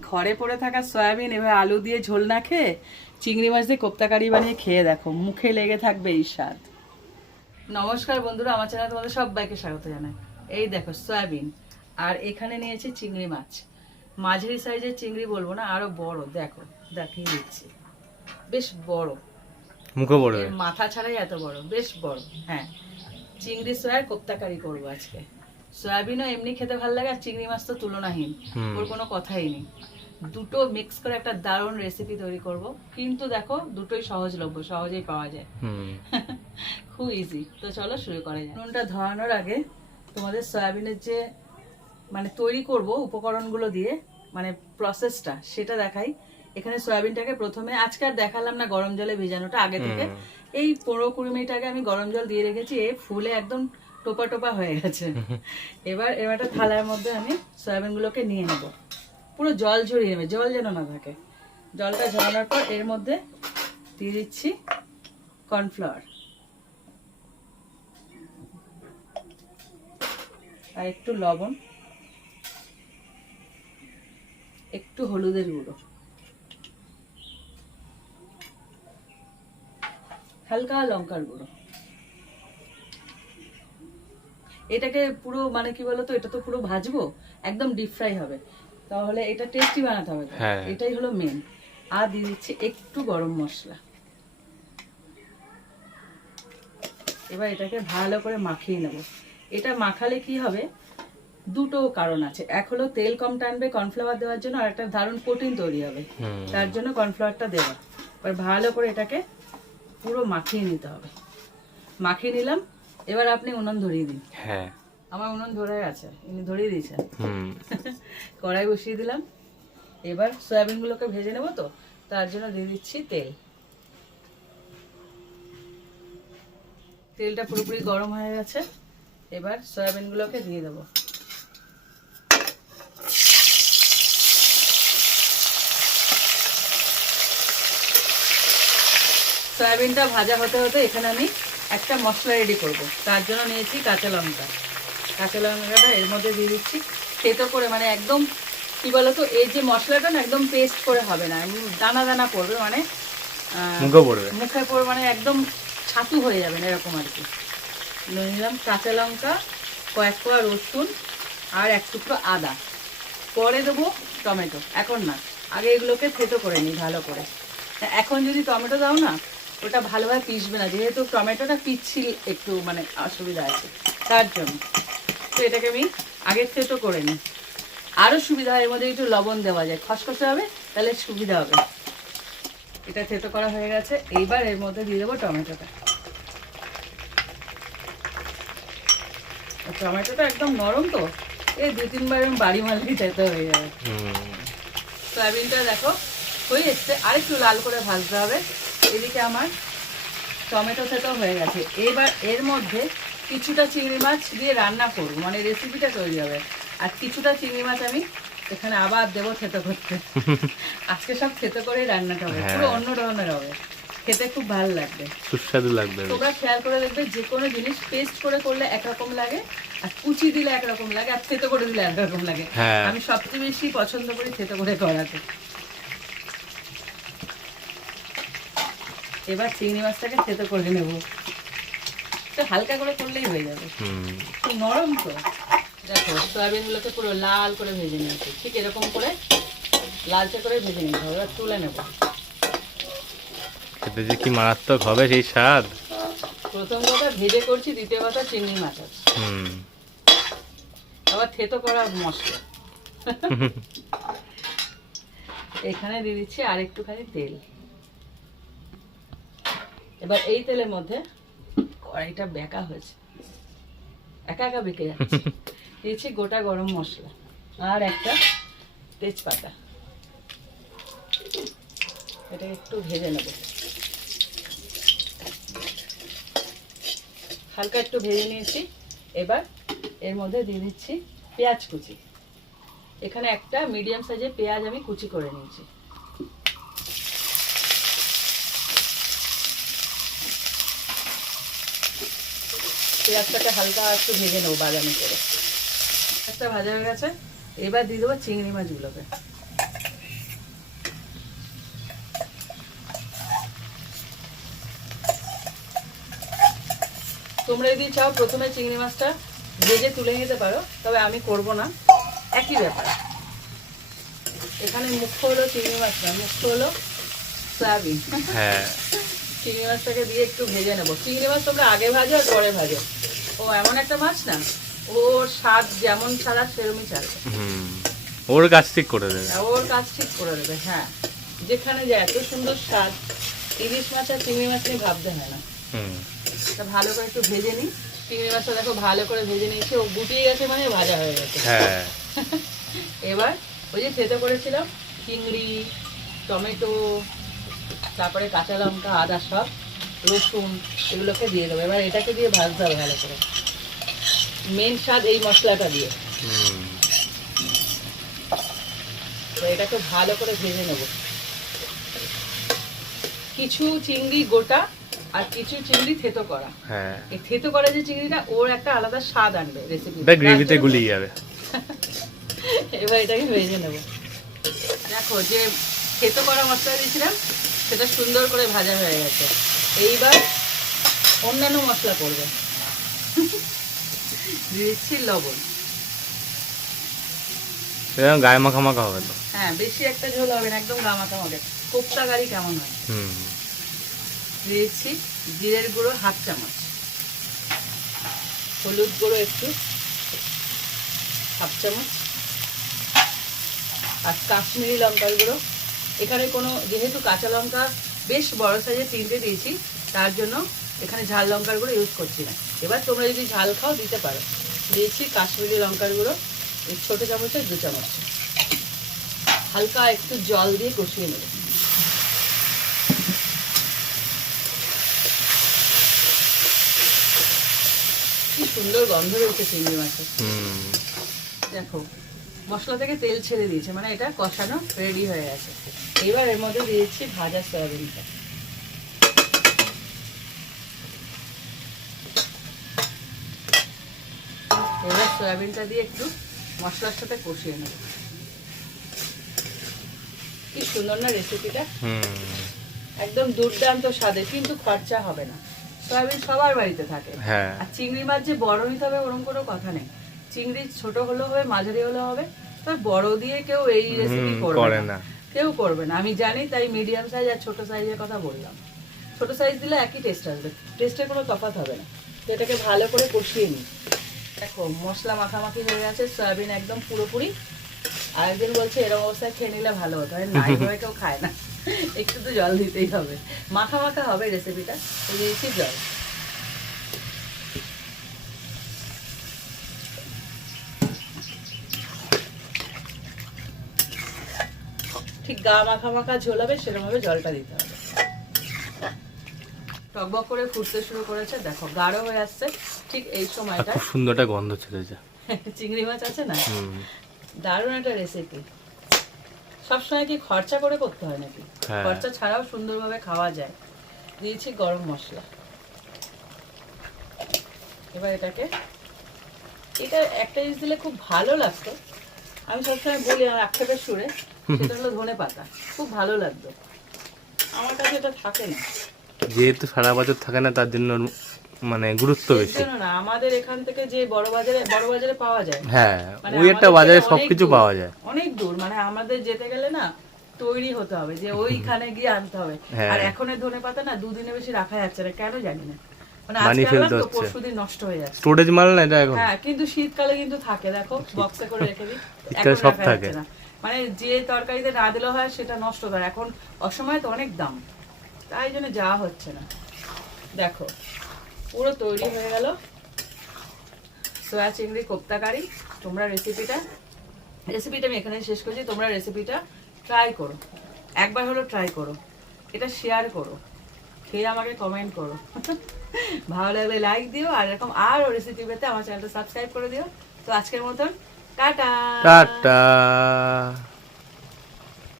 ঘরে পড়ে থাকা সয়াবিন এবার আলু দিয়ে ঝোল না খেয়ে চিংড়ি মাছ দিয়ে কোপ্তা কারি বানিয়ে খেয়ে দেখো মুখে লেগে থাকবে এই স্বাদ। নমস্কার বন্ধুরা আমার চ্যানেল তোমাদের সবাইকে স্বাগত জানাই। এই দেখো সয়াবিন আর এখানে নিয়েছি চিংড়ি মাছ। মাঝারি সাইজের চিংড়ি বলব না আরও বড় দেখো দেখিয়ে দিচ্ছি। বেশ বড়। মুখে এর মাথা ছাড়াই এত বড় বেশ বড় হ্যাঁ। চিংড়ি সয়ার কোপ্তা কারি করব আজকে। সয়াবিনও এমনি খেতে ভালো লাগে আর চিংড়ি মাছ তো তুলনাহীন। ওর কোনো কথাই নেই। দুটো মিক্স করে একটা দারুণ রেসিপি তৈরি করব। কিন্তু দেখো দুটোই সহজলভ্য সহজেই পাওয়া যায়। খুব ইজি তো চলো শুরু করা যায় নুনটা ধরানোর আগে তোমাদের সয়াবিনের যে মানে তৈরি করব উপকরণগুলো দিয়ে মানে প্রসেসটা সেটা দেখাই। এখানে সয়াবিনটাকে প্রথমে আজকে আর দেখালাম না গরম জলে ভেজানোটা আগে থেকে। এই পনেরো কুড়ি মিনিট আগে আমি গরম জল দিয়ে রেখেছি। এ ফুলে একদম টোপা টোপা হয়ে গেছে। এবার এবার থালার মধ্যে আমি সয়াবিনগুলোকে নিয়ে নেব। পুরো জল ঝরিয়ে নেবে, জল যেন না থাকে। জলটা ঝরানোর পর এর মধ্যে দিয়ে দিচ্ছি কর্নফ্লাওয়ার। আর একটু লবণ, একটু হলুদের গুঁড়ো। হালকা লঙ্কার গুঁড়ো। এটাকে পুরো মানে কি বলতো এটা তো পুরো ভাজবো একদম ডিপ ফ্রাই হবে। তাহলে এটা টেস্টি বানাতে হবে। হ্যাঁ। এটাই হলো মেন আর দিয়ে দিচ্ছি একটু গরম মশলা। এবার এটাকে ভালো করে মাখিয়ে নেব। এটা মাখালে কি হবে? দুটো কারণ আছে। এক হলো তেল কম টানবে কর্নফ্লাওয়ার দেওয়ার জন্য আর একটা দারুণ প্রোটিন তৈরি হবে। তার জন্য কর্নফ্লাওয়ারটা দেওয়া এবার ভালো করে এটাকে পুরো মাখিয়ে নিতে হবে। মাখিয়ে নিলাম। এবার আপনি উনুন ধরিয়ে দিন। হ্যাঁ। আমার উনুন ধরে আছে ইনি ধরিয়ে দিয়েছেন। হুম। কড়াই বসিয়ে দিলাম। এবার সয়াবিনগুলোকে ভেজে নেব তো তার জন্য দিয়ে দিচ্ছি তেল। তেলটা পুরোপুরি গরম হয়ে গেছে এবার সয়াবিনগুলোকে দিয়ে দেবো। সয়াবিনটা ভাজা হতে হতে এখানে আমি একটা মশলা রেডি করব। তার জন্য নিয়েছি কাঁচা লঙ্কা। কাঁচা লঙ্কাটা এর মধ্যে দিয়ে দিচ্ছি। থেতো করে মানে একদম কি বলতো এই যে মশলাটা না একদম পেস্ট করে হবে না দানা দানা করবে মানে মুখে পড়বে। মুখে পড়ে মানে একদম ছাতু হয়ে যাবে না এরকম আর কি। নিয়ে নিলাম কাঁচা লঙ্কা কয়েক কোয়া রসুন আর এক টুকরো আদা। পরে দেবো টমেটো। এখন না আগে এগুলোকে থেতো করে নিই ভালো করে। এখন যদি টমেটো দাও না ওটা ভালোভাবে পিসবে না যেহেতু টমেটোটা পিচ্ছিল একটু মানে অসুবিধা আছে তার জন্য। তো এটাকে আমি আগে থেতো করে নিই। আরও সুবিধা হয় এর মধ্যে একটু লবণ দেওয়া যায়। খসখসে হবে তাহলে সুবিধা হবে। এটা থেতো করা হয়ে গেছে এইবার এর মধ্যে দিয়ে দেবো টমেটোটা। টমেটোটা একদম নরম তো এই দু তিনবার এরকম বাড়ি মারলেই থেতো হয়ে যাবে। হুম। সয়াবিনটা দেখো হয়ে এসছে আর একটু লাল করে ভাজতে হবে। এদিকে আমার টমেটো থেতো হয়ে গেছে। এবার এর মধ্যে কিছুটা চিংড়ি মাছ দিয়ে রান্না করব মানে রেসিপিটা তৈরি হবে। আর কিছুটা চিংড়ি মাছ আমি এখানে আবার দেবো থেতো করতে। আজকে সব থেতো করেই রান্নাটা হবে পুরো হ্যাঁ। অন্য ধরনের হবে। খেতে খুব ভালো লাগবে। সুস্বাদু লাগবে তোমরা খেয়াল করে দেখবে যে কোনো জিনিস পেস্ট করে করলে একরকম লাগে আর কুচি দিলে একরকম লাগে আর থেতো করে দিলে একরকম লাগে। হ্যাঁ। আমি সবচেয়ে বেশি পছন্দ করি থেতো করে করাতে। এবার চিংড়ি মাছটাকে থেতো করে নেব। তো হালকা করে করলেই হয়ে যাবে। হুম। খুব নরম তো। দেখো সয়াবিনগুলোকে পুরো লাল করে ভেজে নিয়েছি। ঠিক এরকম করে লালচে করে ভেজে নিতে হবে এবার তুলে নেব। খেতে যে কি মারাত্মক হবে সেই স্বাদ। প্রথম কথা ভেজে করছি দ্বিতীয় কথা চিংড়ি মাছ আছে। হুম। আবার থেতো করা মশলা। এখানে দিয়ে দিচ্ছি আর একটুখানি তেল। এবার এই তেলের মধ্যে কড়াইটা বেঁকা হয়েছে। একা একা বেঁকে যাচ্ছে। দিয়েছি গোটা গরম মশলা আর একটা তেজপাতা। এটা একটু ভেজে নেব। হালকা একটু ভেজে নিয়েছি। এবার এর মধ্যে দিয়ে দিচ্ছি পেঁয়াজ কুচি। এখানে একটা মিডিয়াম সাইজের পেঁয়াজ আমি কুচি করে নিয়েছি। পেঁয়াজটাকে হালকা একটু ভেজে নেব বাদামি করে। পেঁয়াজটা ভাজা হয়ে গেছে, এবার দিয়ে দেবো চিংড়ি মাছগুলোকে তোমরা যদি চাও প্রথমে চিংড়ি মাছটা ভেজে তুলে নিতে পারো, তবে আমি করব না, একই ব্যাপার। এখানে মুখ্য হলো চিংড়ি মাছটা, মুখ্য হলো সয়াবিন। হ্যাঁ। চিংড়ি মাছটাকে দিয়ে একটু ভেজে নেব। চিংড়ি মাছ তোমরা আগে ভাজো আর পরে ভাজো। ও এমন একটা মাছ না? ওর স্বাদ যেমন ছাড়া সেরমই ছাড়বে হুম। ওর কাজ ঠিক করে দেবে। ওর কাজ ঠিক করে দেবে হ্যাঁ। যেখানে যে এত সুন্দর স্বাদ ইলিশ মাছ আর চিংড়ি মাছ নিয়ে ভাবতে হয় না। হুম। তা ভালো করে একটু ভেজে নিই। চিংড়ি মাছটা দেখো ভালো করে ভেজে নিয়েছি ও গুটিয়ে গেছে মানে ভাজা হয়ে গেছে। হ্যাঁ। এবার ওই যে থেতে করেছিলাম চিংড়ি টমেটো তারপরে কাঁচা লঙ্কা আদা সব রসুন এগুলোকে দিয়ে দেবো। এবার এটাকে দিয়ে ভাজতে হবে ভালো করে। মেন স্বাদ এই মশলাটা দিয়ে। তো এটাকে ভালো করে ভেজে নেব। কিছু চিংড়ি গোটা আর কিছু চিংড়ি থেতো করা। হ্যাঁ। এই থেতো করা যে চিংড়িটা ওর একটা আলাদা স্বাদ আনবে রেসিপি এটা গ্রেভিতে গুলিয়ে যাবে। এবার এটাকে ভেজে নেব। দেখো যে থেতো করা মশলা দিয়েছিলাম সেটা সুন্দর করে ভাজা হয়ে গেছে। এইবার অন্যান্য মশলা করবে। দিয়ে দিচ্ছি লবণ। এরকম গায়ে মাখা মাখা হবে তো। হ্যাঁ বেশি একটা ঝোল হবে না একদম কোপ্তা গাড়ি কেমন হয়? হুম। দিয়েছি জিরের গুঁড়ো হাফ চামচ। হলুদ গুঁড়ো একটু। হাফ চামচ। আর কাশ্মীরি লঙ্কার গুঁড়ো। এখানে কোনো যেহেতু কাঁচা লঙ্কা বেশ বড় সাইজে তিনটে দিয়েছি তার জন্য এখানে ঝাল লঙ্কার গুঁড়ো ইউজ করছি না। এবার তোমরা যদি ঝাল খাও দিতে পারো। দিয়েছি কাশ্মীরি লঙ্কার গুঁড়ো এই ছোটো চামচের দু চামচ। হালকা একটু জল দিয়ে কষিয়ে নেবে। কি সুন্দর গন্ধ রয়েছে চিংড়ি মাছের। দেখো মশলা থেকে তেল ছেড়ে দিয়েছে মানে এটা কষানো রেডি হয়ে গেছে। এবার এর মধ্যে দিয়েছি ভাজা সয়াবিনটা। এবার সয়াবিনটা দিয়ে একটু মশলার সাথে কষিয়ে নেব। কি সুন্দর না রেসিপিটা হুম। একদম দুর্দান্ত স্বাদে কিন্তু খরচা হবে না। সয়াবিন সবার বাড়িতে থাকে। হ্যাঁ। আর চিংড়ি মাছ যে বড় নিতে হবে ওরকম কোনো কথা নেই। চিংড়ি ছোট হলেও হবে মাঝারি হলেও হবে। তবে বড় দিয়ে কেউ এই রেসিপি করবে না। কেউ করবে না। আমি জানি তাই মিডিয়াম সাইজ আর ছোট সাইজের কথা বললাম। ছোট সাইজ দিলে একই টেস্ট আসবে। টেস্টের কোনো তফাৎ হবে না। এটাকে ভালো করে কষিয়ে নিই। দেখো মশলা মাখামাখি হয়ে গেছে সয়াবিন একদম পুরোপুরি। আরেকদিন বলছে এরকম অবস্থায় খেয়ে নিলে ভালো হতো। আর নাই হয়ে কেউ খায় না। একটু তো জল দিতেই হবে। মাখা মাখা হবে রেসিপিটা দিয়েছি জল। ঠিক গা মাখা মাখা ঝোল হবে সেরকম ভাবে জলটা দিতে হবে। টকবক করে ফুটতে শুরু করেছে দেখো গাঢ় হয়ে আসছে। ঠিক এই সময়টা খুব সুন্দর একটা গন্ধ ছেড়েছে চিংড়ি মাছ আছে না? দারুণ একটা রেসিপি সবসময় কি খরচা করে করতে হয় নাকি? হ্যাঁ। খরচা ছাড়াও সুন্দরভাবে খাওয়া যায়। দিয়েছি গরম মশলা। এবার এটাকে এটা একটা জিনিস দিলে খুব ভালো লাগতো। আমি সবসময় বলি আমার আক্ষেপের সুরে সেটা হলো ধনে পাতা। খুব ভালো লাগতো। আমার কাছে এটা থাকে না। যেহেতু সারা বছর থাকে না তার জন্য মানে গুরুত্ব বেশি। না আমাদের এখান থেকে যে বড় বাজারে বড় বাজারে পাওয়া যায়। হ্যাঁ মানে ওই একটা বাজারে সবকিছু পাওয়া যায়। অনেক দূর মানে আমাদের যেতে গেলে না তৈরি হতে হবে যে ওইখানে গিয়ে আনতে হবে। হ্যাঁ। আর এখন ধনে পাতা না দুদিনে বেশি রাখা যাচ্ছে না কেন জানি না। মানে ফেলতে তো হচ্ছে। পরশুদিন নষ্ট হয়ে যাচ্ছে। স্টোরেজ মাল না এটা এখন? হ্যাঁ কিন্তু শীতকালে কিন্তু থাকে দেখো বক্সে করে রেখে দিই। শীতকালে সব থাকে। মানে যে তরকারিতে না দিলেও হয় সেটা নষ্ট হয়। এখন অসময়ে তো অনেক দাম। তাই জন্য যাওয়া হচ্ছে না। দেখো, পুরো তৈরি হয়ে গেল। সোয়া চিংড়ি কোপ্তা কারি। তোমরা রেসিপিটা রেসিপিটা আমি এখানে শেষ করছি। তোমরা রেসিপিটা ট্রাই করো। একবার হলো ট্রাই করো। এটা শেয়ার করো। খেয়ে আমাকে কমেন্ট করো। ভালো লাগলে লাইক দিও। আর এরকম আরও রেসিপি পেতে আমার চ্যানেলটা সাবস্ক্রাইব করে দিও। তো আজকের মতন টাটা টাটা